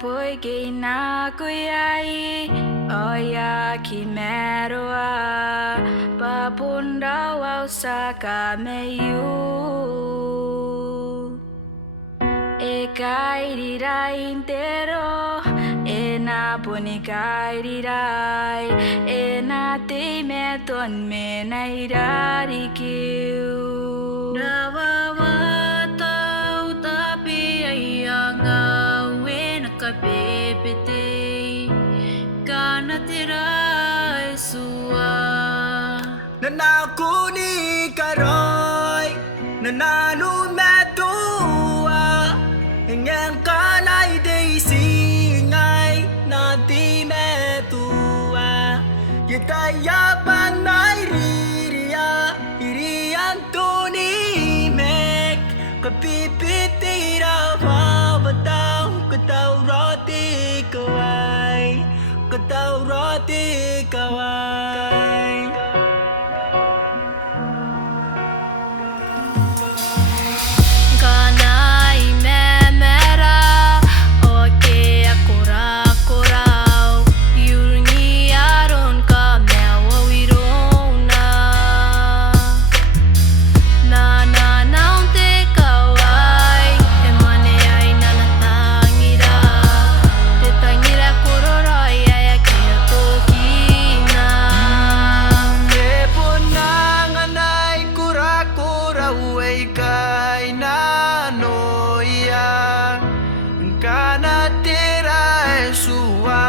poike na kuyai oya kimeroa papunda wausaka meyu e kairira intero e na poni kairirai e na te me ton me nairari kiu Bebete kana tirai sua Nanaku ni karoy nananu metua ngang kanai dei singai na ti metua yetaya panai riria irian tuni mek kapipitira batau ketau roti kawai ketau roti kawai kanai memera oke akora korau yurni aron ka mewa wirona na unte kawai emane ai nana tangira te tangira korora ya kia tokina te punanganai kura-kura uai kai na noia kana tira esua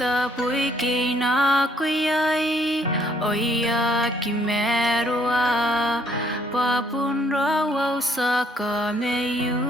Da puike na kuyai oia kimeroa papun rawa usaka meyu